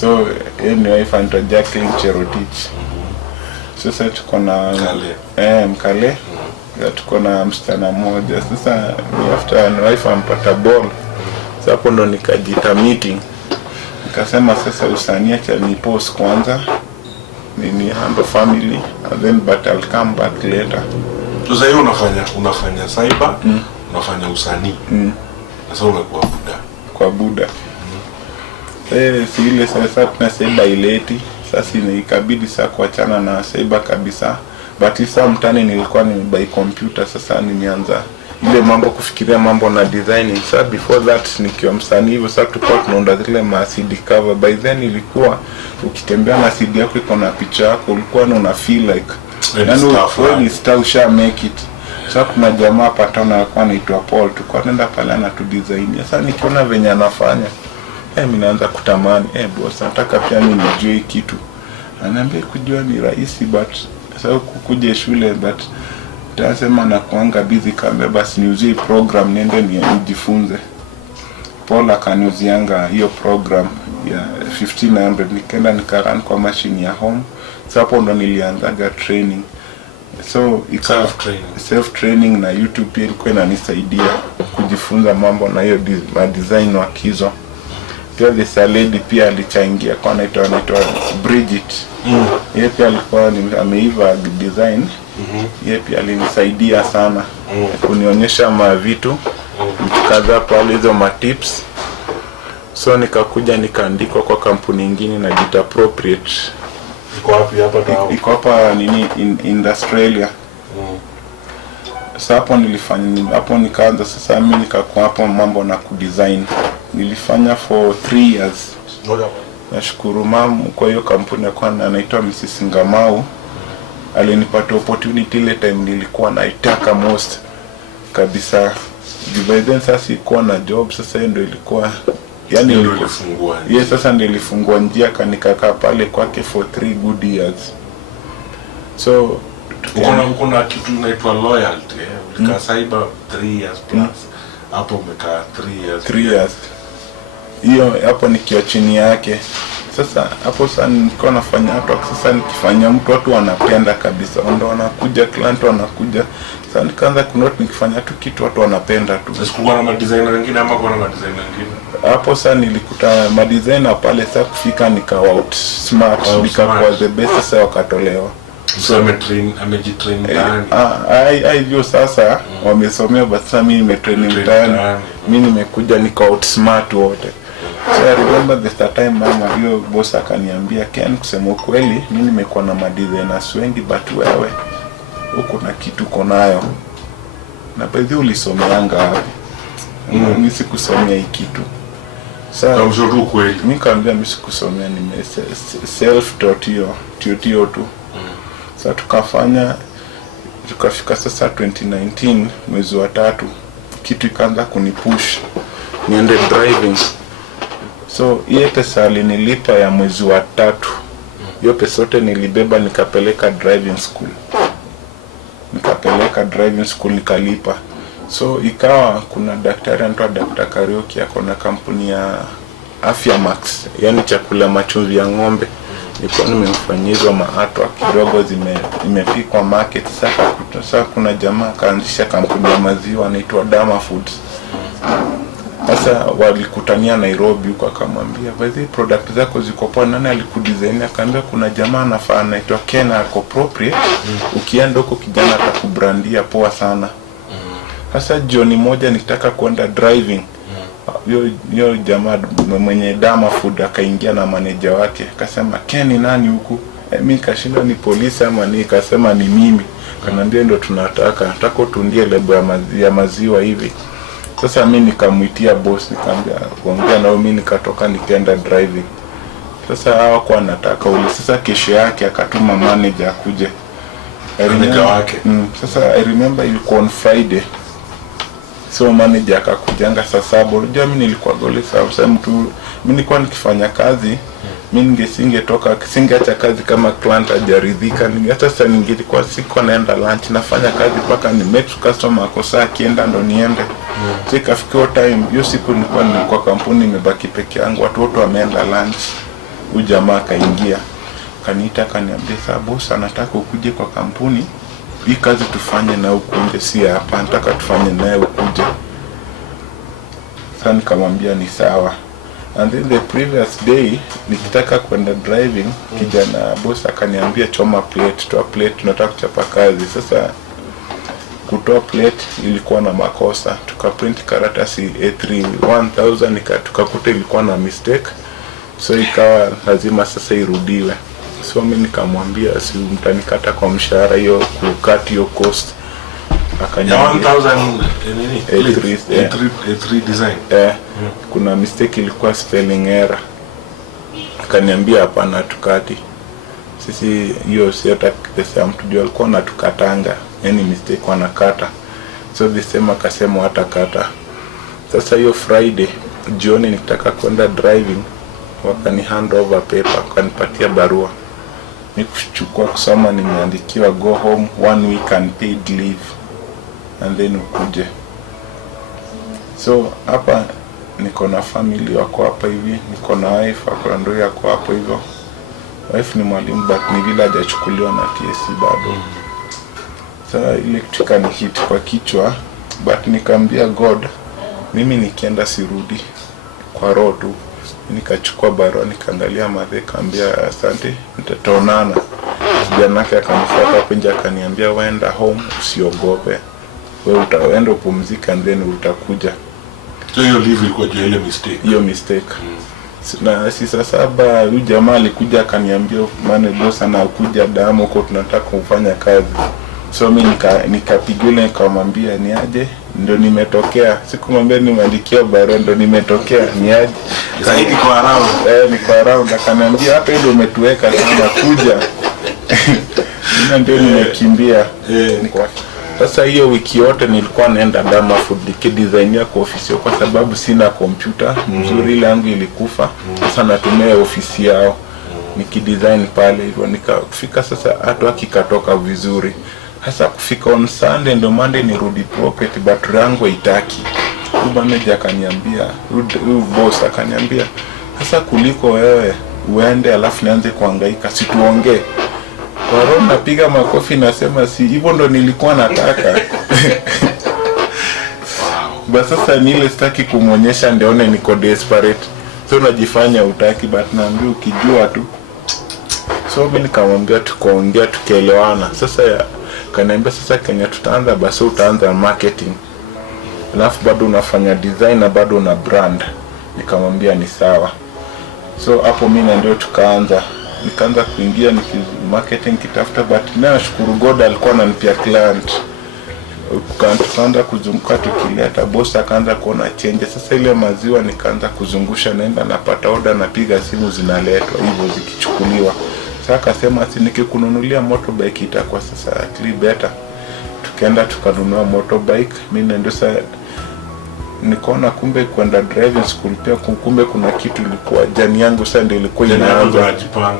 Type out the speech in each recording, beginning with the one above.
So ni wife anaitwa Jacqueline Cherotich. Sasa tuko na Mkale. Tuko na msichana mmoja. Sasa after ni wife ampata ball. Sasa hapo ndo nikajita meeting. Nikasema sasa usanii acha ni post kwanza. Ni handle family and then but I'll come back later. Sasa hiyo unafanya cyber, unafanya usanii. Sasa umekuwa buda. Kwa buda. Si ile sasa tuna cyber ileti. Sasa ikabidi sasa kuachana na cyber kabisa. But sasa mtani nilikuwa by computer, sasa nimeanza ile mambo kufikiria mambo na designing. Sasa before that nikiwa msanii hivyo sasa tulikuwa tunaunda zile ma CD cover. By then ilikuwa ukitembea na CD yako iko na picha yako, ulikuwa una feel like when it's usha make it. Sasa kuna jamaa patana alikuwa anaitwa Paul, tulikuwa tunaenda pale na tu design. Sasa nikiona venye anafanya mimi naanza kutamani boss nataka pia mimi nijue kitu. Ananiambia kujua ni rahisi but sasa kukuja shule but tasema na kuanga busy kama basi niuzie program niende nijifunze. Paul akaniuzianga hiyo program ya 1500 nikaenda nikarun kwa machine ya home. Sasa hapo ndo nilianzaga training. So self training na YouTube pia ilikuwa inanisaidia kujifunza mambo na hiyo design wa kizo. Pia the lady pia alichangia kwa anaitwa Bridget. Yeye pia alikuwa ameiva design. Yeye pia alinisaidia sana kunionyesha mavitu kadhaa pale hizo ma tips. So nikakuja nikaandikwa kwa kampuni nyingine na Git Appropriate. Iko wapi hapa tao? Iko hapa in Australia. Sasa hapo nikaanza sasa mimi nikakuwa hapo mambo na kudesign. Nilifanya for 3 years. Nashukuru mamu kwa hiyo kampuni kwa anaitwa Mrs. Ngamau. Alinipata opportunity ile time nilikuwa naitaka most kabisa. By then sasa sikuwa na job, sasa ndio ilikuwa yani nilifungua. Yes, sasa ndio nilifungua njia kanikakaa pale kwake for 3 good years. So kuna kitu inaitwa loyalty. Ulikaa cyber 3 years plus. Hapo umekaa 3 years. Hiyo hapo nikiwa chini yake. Sasa hapo sasa nilikuwa nafanya watu sasa nikifanya mtu watu wanapenda kabisa. Ndio wanakuja client wanakuja. Sasa nikaanza kunote nikifanya tu kitu watu wanapenda tu. Sikuwa na designer wengine ama kwa na designer wengine. Hapo sasa nilikuta designer pale sasa kufika nikawa out smart nikakuwa the best sasa wakatolewa. So amejitrain ndani. Hivyo sasa wamesomea basi sasa mimi nimetrain ndani. Mimi nimekuja nika out smart wote. So I remember the time mama hiyo boss akaniambia Ken, kusema ukweli mimi nimekuwa na designers wengi but wewe uko na kitu uko nayo. Na baadhi ulisomeanga wapi? Mimi sikusomea hii kitu. Sasa mzuri kweli. Mimi kaambia mimi sikusomea, ni self taught hiyo tu. Sasa tukafika sasa 2019 mwezi wa 3 kitu ikaanza kunipush niende driving. So hiyo pesa alinilipa ya mwezi wa 3. Hiyo pesa yote nilibeba nikapeleka driving school nikalipa. So ikawa kuna daktari anaitwa Dr. Karaoke ako na kampuni ya Afya Max, yani chakula machumvi ya ng'ombe. Nilikuwa nimemfanyizwa maato kidogo zimepikwa market. Sasa kuna jamaa kaanzisha kampuni ya maziwa anaitwa Dama Foods. Sasa walikutania Nairobi huko akamwambia hizi product zako ziko poa, nani alikudesign? Akaambia kuna jamaa anafaa anaitwa Ken Appropriate. Ukienda huko kijana atakubrandia poa sana. Sasa jioni moja nikitaka kwenda driving. Yo jamaa mwenye Dama Food akaingia na manager wake. Akasema Ken ni nani huku? Mimi kashinda ni polisi ama ni, kasema ni mimi. Kanambia ndio nataka utundie lebo ya maziwa hivi. Sasa mimi nikamuitia boss nikamwambia kuongea na mimi nikatoka nikaenda driving. Sasa hawakuwa nataka ule. Sasa kesho yake akatuma manager akuje. Sasa I remember ilikuwa on Friday. So manager akakujanga saa 7. Unajua mimi nilikuwa gole saa mtu mimi nilikuwa nikifanya kazi. Mimi singeacha kazi kama client hajaridhika. Sasa ningekuwa siku naenda lunch nafanya kazi mpaka ni make customer akosa akienda ndo niende. So ikafikia time hiyo siku nilikuwa kampuni imebaki peke yangu, watu wote wameenda lunch. huyu jamaa akaingia, kaniita akaniambia, sasa boss anataka ukuje kwa kampuni hii kazi tufanye na ukuje, si hapa, nataka tufanye naye ukuje. Sasa nikamwambia ni sawa. And then the previous day nikitaka kwenda driving, kijana boss akaniambia choma plate, toa plate, tunataka kuchapa kazi. Sasa kutoa plate ilikuwa na makosa, tukaprint karatasi A3 1000 tukakuta ilikuwa na mistake, so ikawa lazima sasa irudiwe. So mimi nikamwambia si mtanikata kwa mshahara, hiyo kukata hiyo cost. Akaniambia 1000 nini A3 design kuna mistake ilikuwa spelling error. Akaniambia hapana tukati, sisi hiyo si hata pesa mtu ndio alikuwa anatukatanga, yani mistake wanakata. So the same akasema hata kata. Sasa hiyo Friday jioni nikitaka kwenda driving, wakani hand over paper, wakanipatia barua nikuchukua kusoma, nimeandikiwa go home 1 week unpaid leave and then ukuje. So hapa niko na family wako hapa hivi, niko na wife wako ndio yako hapo hivyo. Wife ni mwalimu but ni vile hajachukuliwa na TSC bado. Sasa ile kitu ni hit kwa kichwa, but nikamwambia God, mimi nikienda sirudi kwa roho tu. Nikachukua barua nikaangalia madhe, kaambia asante, tutaonana. Kijana yake akanifuata hapo nje akaniambia waenda home, usiogope, wewe utaenda upumzika and then utakuja. So hiyo leave ilikuwa ile mistake. Hiyo mistake. Na sasa saba huyu jamaa alikuja akaniambia maana boss anakuja damu huko tunataka kufanya kazi. So mimi nikapigia nikamwambia ni aje, ndio nimetokea. Sikumwambia nimeandikia barua, ndio nimetokea ni aje. Zaidi kwa around. Niko around, akaniambia hapa ndio umetuweka sana kuja. Mimi ndio nimekimbia. Sasa hiyo wiki yote nilikuwa naenda Dama Food nikidesignia kwa ofisi yao, kwa sababu sina kompyuta nzuri, ile yangu ilikufa. Sasa natumia ofisi yao nikidesign pale hivyo. Nikafika sasa hata akikatoka vizuri. Sasa kufika on Sunday ndo Monday nirudi property, but rangu haitaki. Manager akaniambia, huyu boss akaniambia, sasa kuliko wewe uende alafu nianze kuhangaika, situongee. Kwa roho napiga makofi nasema si hivyo ndo nilikuwa nataka. Basi sasa nile sitaki kumuonyesha ndione niko desperate. So najifanya utaki, but naambia ukijua tu. So mimi nikamwambia tukaongea tukaelewana. Sasa kaniambia sasa Kenya tutaanza, basi utaanza marketing. Alafu bado unafanya design na bado una brand. Nikamwambia ni sawa. So hapo mimi ndio nikaanza kuingia marketing kitafuta, but nashukuru God alikuwa ananipia client. Tukaanza kuzunguka tukileta, boss akaanza kuona change. Sasa ile maziwa nikaanza kuzungusha, naenda napata order, napiga simu zinaletwa hivyo zikichukuliwa. Sasa akasema si nikikununulia motorbike itakuwa sasa actually better. Tukaenda tukanunua motorbike. Mimi ndio sasa nikaona kumbe kwenda driving school pia kumbe kuna kitu ilikuwa jani yangu sasa ndio ilikuwa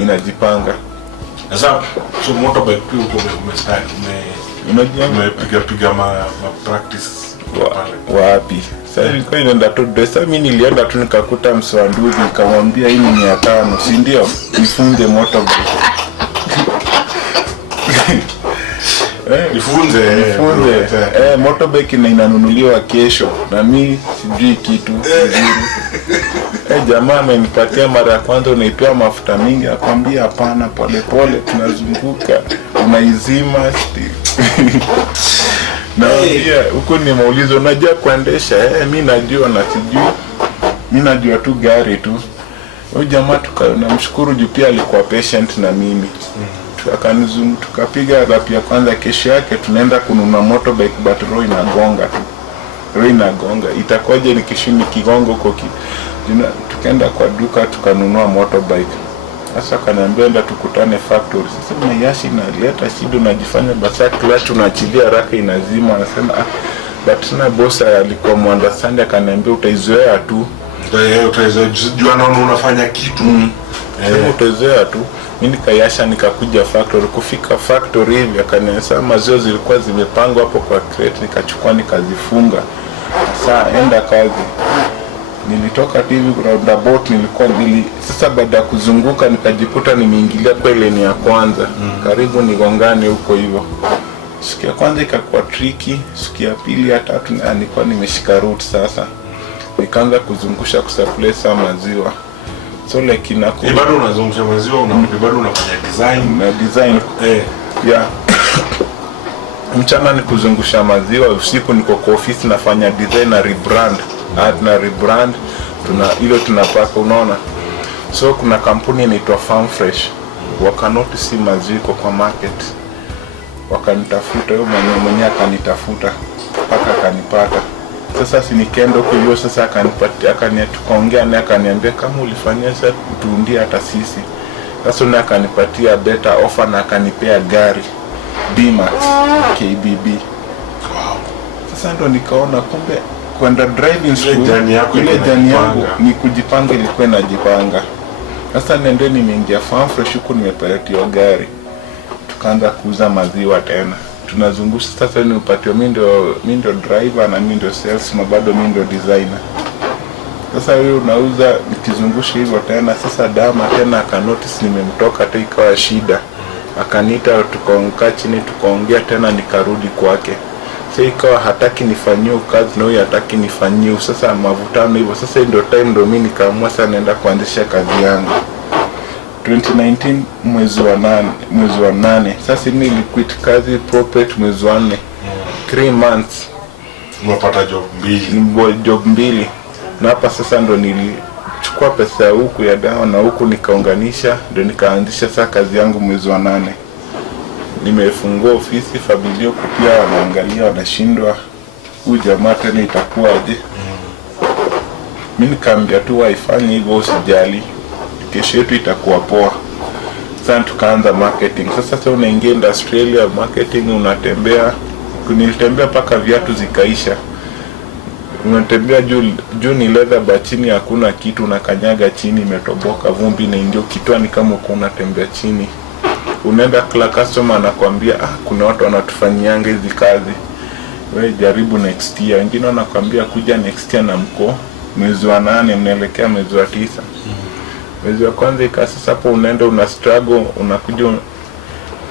inajipanga. Sasa so motorbike pia umestart umepiga ma practice wapi? Sasa nilikuwa inaenda tu dresa, mimi nilienda tu nikakuta mswanduzi nikamwambia hii ni 500, si ndio? Nifunze motorbike. Nifunze motorbike inanunuliwa kesho na mimi sijui kitu vizuri. Jamaa amenipatia mara ya kwanza, unaipea mafuta mingi, akwambia hapana, pole pole tunazunguka unaizima. Na pia huko nimeuliza unajua kuendesha? Mimi najua na sijui. Mimi najua tu gari tu. Huyo jamaa namshukuru juu pia alikuwa patient na mimi. Akanizungu tukapiga rap ya kwanza, kesho yake tunaenda kununua motorbike, but roho inagonga tu. Roho inagonga. Itakuwaje nikishini kigongo huko tukaenda kwa duka tukanunua motorbike. Sasa kaniambia enda tukutane factory. Sasa Yashi naleta shida, unajifanya basa clutch unaachilia haraka inazima. Anasema but na boss alikuwa muunderstand, akaniambia utaizoea tu. Utaizoea naona unafanya kitu. Utaizoea tu. Mimi nikayasha nikakuja factory. Kufika factory hivi akaniambia maziwa zilikuwa zimepangwa hapo kwa crate, nikachukua nikazifunga. Sasa enda kazi. nilitoka TV roundabout, sasa baada ya kuzunguka nikajikuta nimeingilia kwa ile ni ya kwanza, karibu nigongane huko hivyo. Siku ya kwanza ikakuwa tricky, siku ya pili ya tatu nilikuwa nimeshika route sasa. Nikaanza kuzungusha kusupply maziwa. So like bado unazungusha maziwa, bado unafanya design yeah. Mchana ni kuzungusha maziwa, usiku niko kwa ofisi nafanya design na rebrand, tunapaka, unaona. So kuna kampuni inaitwa Farm Fresh, wakanotice maziwa kwa market, wakanitafuta, yeye mwenyewe akanitafuta mpaka akanipata. Sasa si nikaenda huko hivyo, sasa akanipatia, tukaongea naye, akaniambia kama ulifanyia sasa tuundie hata sisi. Sasa naye akanipatia better offer na akanipea gari D-Max KBB. Wow. Sasa ndo nikaona kumbe kwenda driving school ile jani yangu ni kujipanga, ilikuwa najipanga. Sasa nende nimeingia Farm Fresh huko, nimepeletiwa gari, tukaanza kuuza maziwa tena, tunazungusha. Sasa ni upatio, mimi ndo driver na mimi ndo sales na bado mimi ndo designer. Sasa wewe unauza nikizungusha hivyo tena. Sasa dama tena akanotice nimemtoka, hata ikawa shida, akaniita, tukaongea chini, tukaongea tena, nikarudi kwake. Sasa ikawa hataki nifanyie kazi na huyu hataki nifanyie, sasa mavutano hivyo. Sasa ndio time ndo mimi nikaamua sasa naenda kuanzisha kazi yangu 2019 mwezi wa 8. Sasa mimi niliquit kazi proper mwezi wa 4. 3 months unapata job mbili. Na hapa sasa ndo nilichukua pesa huku ya dawa na huku nikaunganisha, ndo nikaanzisha sasa kazi yangu mwezi wa 8. Nimefungua ofisi, familia pia wanaangalia, wanashindwa huyu jamaa tena itakuwaje. Mimi nikaambia tu waifanye hivyo, usijali, kesho yetu itakuwa poa. Sasa tukaanza marketing. Sasa unaingia industry ya marketing, unatembea, nilitembea paka viatu zikaisha. Unatembea juu ni leather, chini hakuna kitu, unakanyaga chini imetoboka, vumbi na ndio kitwani kama uko unatembea chini. Unaenda kila customer anakuambia kuna watu wanatufanyianga hizi kazi, wewe jaribu next year. Wengine wanakuambia kuja next year, na mko mwezi wa 8 mnaelekea mwezi wa 9. Mwezi wa kwanza sasa hapo unaenda una struggle, unakuja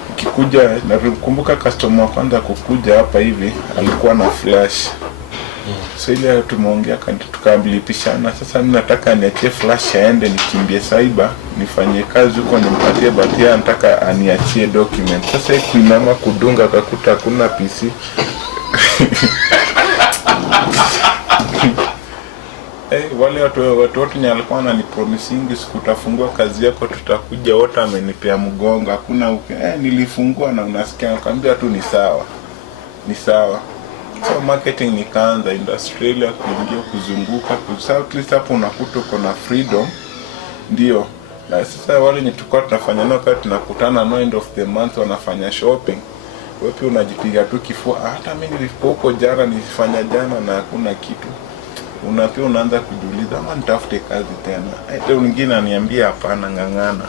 ukikuja. Na kumbuka customer wa kwanza kukuja hapa hivi alikuwa na flash. So ile tumeongea tukamlipishana. Sasa mimi nataka niachie flash aende nikimbie cyber nifanye kazi huko, nimpatie batia, nataka aniachie document. Sasa kuinama kudunga akakuta hakuna PC. Wale watu wote ni alikuwa ananipromising siku utafungua kazi yako tutakuja wote, amenipea mgongo, hakuna nilifungua na unasikia akamwambia tu ni sawa. So marketing nikaanza industry ya kuingia kuzunguka South hapo, unakuta uko na freedom, ndio. Na sasa wale ni tulikuwa tunafanya nao kazi, tunakutana no end of the month, wanafanya shopping. Wewe pia unajipiga tu kifua, hata mimi nilipo huko jana nilifanya jana na hakuna kitu. Unapia unaanza kujiuliza ama nitafute kazi tena. Hata mwingine ananiambia hapana, ngangana.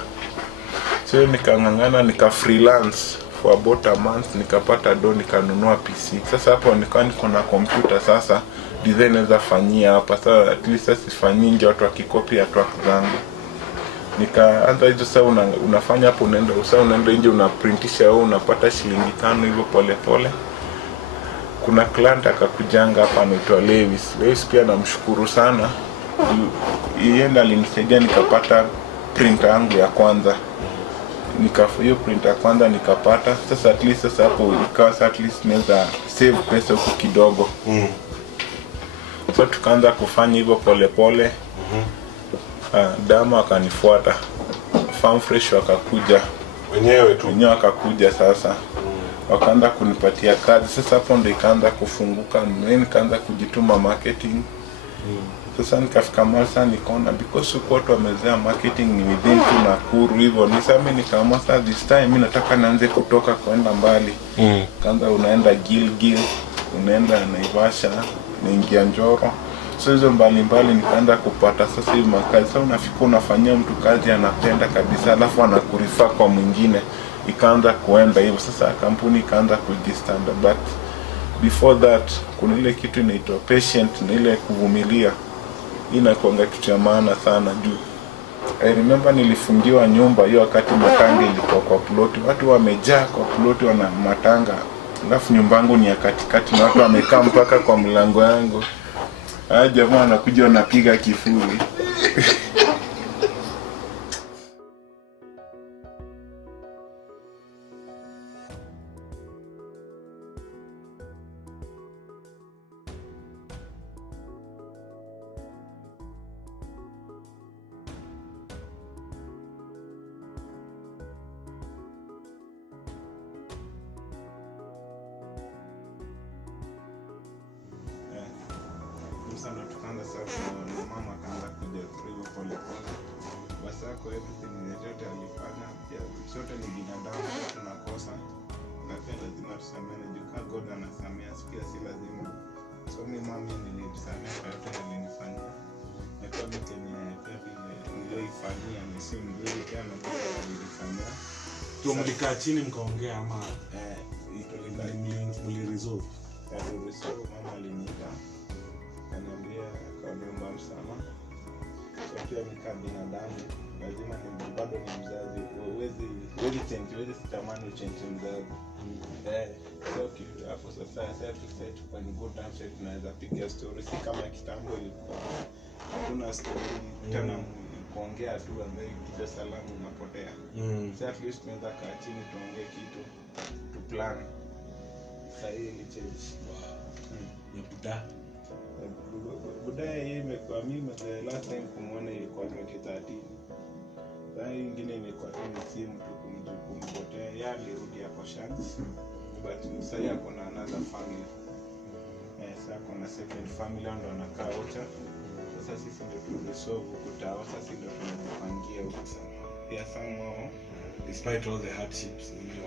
So nikangangana, nika freelance for about a month, nikapata nikanunua PC. Sasa hapo niko na computer, sasa design naweza fanyia hapa. Sasa at least sifanyii nje watu wakikopi artwork zangu. Nikaanza hizo. Sasa unafanya hapo, unaenda nje unaprintisha, au unapata shilingi 5 hivyo pole pole. Kuna client akakujanga hapa anaitwa Lewis pia namshukuru sana. Yeye alinisaidia nikapata printer yangu ya kwanza. Hiyo printer ya kwanza nikapata. Sasa at least sasa hapo ikawa at least naweza save pesa huko kidogo. So tukaanza kufanya hivyo pole pole. Dama akanifuata. Farm Fresh wakakuja. Wenyewe wakakuja sasa. Wakaanza kunipatia kazi. Sasa hapo ndo ikaanza kufunguka. Mimi nikaanza kujituma marketing. Sasa nikafika mahali sana nikaona because uko watu wamezea marketing ni within tu Nakuru hivyo. Nisema nikaamua sasa this time mimi nataka naanze kutoka kwenda mbali. Kaanza unaenda Gilgil, unaenda Naivasha, unaingia Njoro. So hizo mbali nikaanza kupata sasa hivi makazi. Sasa unafika unafanyia mtu kazi anapenda kabisa, alafu anakurifa kwa mwingine. Ikaanza kuenda hivyo. Sasa kampuni ikaanza kujistand, but before that kuna ile kitu inaitwa patient, na ile kuvumilia. Hii inakuanga kitu ya maana sana juu. I remember nilifungiwa nyumba hiyo wakati matanga ilikuwa kwa ploti. Watu wamejaa kwa ploti wana matanga. Alafu nyumba yangu ni ya katikati na watu wamekaa mpaka kwa mlango yangu. Jamaa anakuja wanapiga kifuli. Sana tukaanza sasa na mama akaanza kuja through pole pole. Basi ako everything yote alifanya, pia sote ni binadamu, tunakosa. Na pia lazima tusamehe, juu God anasamea, pia si lazima. So mimi mami nilisamea kwa yote alinifanyia. Na kwa vitu pia vile nilioifanyia ni si mzuri, pia na pia nilisamea. Tu mlikaa chini mkaongea ama mliresolve? Mama aliniita ananiambia kaomba msamaha. So pia nika binadamu, lazima ni bado ni mzazi. Huwezi sitamani uchange mzazi. So kitu hapo sasa tu kwa ni good time tunaweza piga story. Si kama kitambo ilikuwa hakuna story tena kuongea tu ambaye kitu salamu unapotea. So at least tunaweza kaa chini tuongee kitu tu plan. Sasa hii ni change. Ya Buda yeye imekuwa mimi the last time kumuona ilikuwa 2013. Sasa nyingine imekuwa tu simu tu kumpotea. Yeye alirudi hapo Shanks. But sasa yako na another family. Sasa kuna second family ndo anakaa Ocha. Sasa sisi ndio tumesolve kutao, sasa ndio tunajipangia huko sana. Pia somehow despite all the hardships you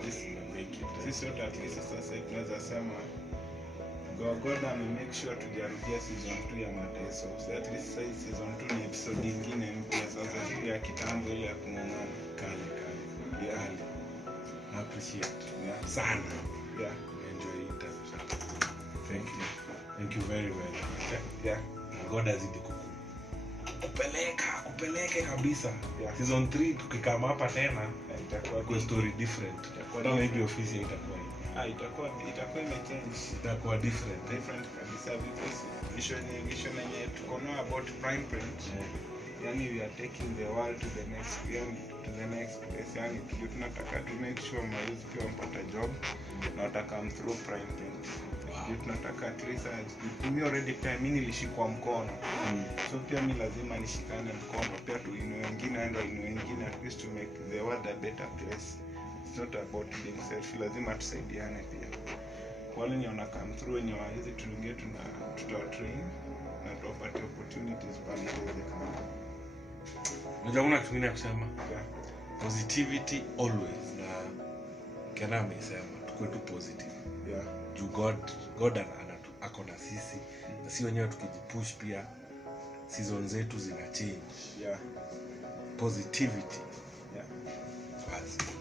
make it. Sisi wote at least sasa tunaweza sema God make sure tujarudia season 2 ya mateso. So at least season 2 ni episode nyingine mpya sasa, hiyo ya kitambo ile ya kung'ang'ana. Kali. Yeah. I appreciate. Yeah. Sana. Yeah. Enjoy it. Thank you very much. Yeah. God azidi kupeleke kabisa. Yeah. Season 3 tukikama hapa tena itakuwa kwa story different. Itakuwa maybe ofisi itakuwa itakuwa imechange, itakuwa different kabisa, because vision yenye tuko na about Prime Print. Yani we are taking the world to the next place. Yani tunataka to make sure mayouth pia mpata job na wataka through Prime Print. Tunataka at least mimi already pia mimi nilishikwa mkono. So pia mimi lazima nishikane mkono pia tuinue wengine and wengine, at least to make the world a better place. It's not about being selfish, lazima tusaidiane pia. Wale ni wana come through wenye hizi tuingie tuta-train na tupate opportunities pale hizi kama. Unajua kuna kitu kingine kusema? Yeah. Positivity always. Na Kena amesema tukue tu positive. Yeah. Juu God ako na sisi. Na si wenyewe tukijipush pia season zetu zina change. Yeah. Positivity. Yeah. Basi.